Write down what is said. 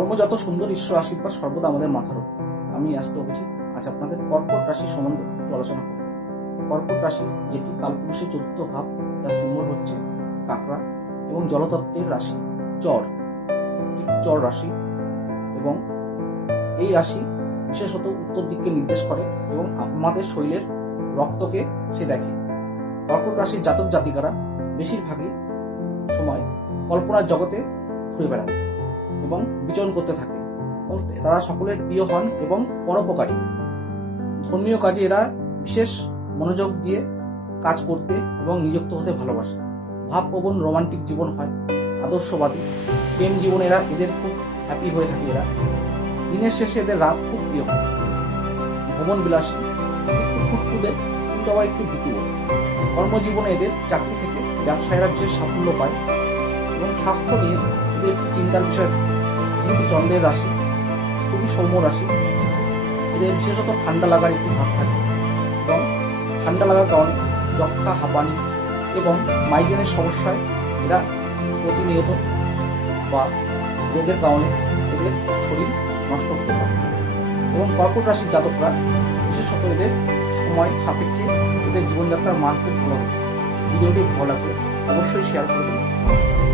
কর্মযত সুন্দর ঈশ্বর আশীর্বাদ সর্বদা আমাদের মাথার উপর। আমি অ্যাস্ট্রো অভিজিৎ আজ আপনাদের কর্কট রাশি সম্বন্ধে একটু আলোচনা করব। কর্কট রাশি যেটি কালপুরুষের চতুর্থ ভাব, যার সিম্বল হচ্ছে কাঁকড়া এবং জলতত্ত্বের রাশি চর, চর রাশি, এবং এই রাশি বিশেষত উত্তর দিককে নির্দেশ করে এবং আমাদের শরীরের রক্তকে সে দেখে। কর্কট রাশির জাতক জাতিকারা বেশিরভাগই সময় কল্পনার জগতে ঘুরে বেড়ান এবং বিচরণ করতে থাকে এবং তারা সকলের প্রিয় হন এবং পরোপকারী। ধর্মীয় কাজে এরা বিশেষ মনোযোগ দিয়ে কাজ করতে এবং নিযুক্ত হতে ভালোবাসে। ভাবপ্রবণ রোমান্টিক জীবন হয়, আদর্শবাদী প্রেম জীবনে এদের খুব হ্যাপি হয়ে থাকে। এরা দিনের শেষে এদের রাত খুব প্রিয় হয়। ভ্রমণ বিলাসী, একটু খুঁতখুঁতে কিন্তু আবার একটু ভীতুও। কর্মজীবনে এদের চাকরি থেকে ব্যবসায়ীরা বিশেষ সাফল্য পায় এবং স্বাস্থ্য নিয়ে এদের একটু চিন্তার বিষয় থাকে। যেহেতু চন্দ্রের রাশি খুবই সৌম্য রাশি, এদের বিশেষত ঠান্ডা লাগার একটু ভাব থাকে এবং ঠান্ডা লাগার কারণে যক্ষা, হাঁপানি এবং মাইগ্রেনের সমস্যায় এরা প্রতিনিয়ত বা রোগের কারণে এদের শরীর নষ্ট হতে পারে। এবং কর্কট রাশির জাতকরা বিশেষত এদের সময় সাপেক্ষে এদের জীবনযাত্রার মান খুব ভালো হবে। ভিডিওটি ভালো লাগলে অবশ্যই শেয়ার করবেন। নমস্কার।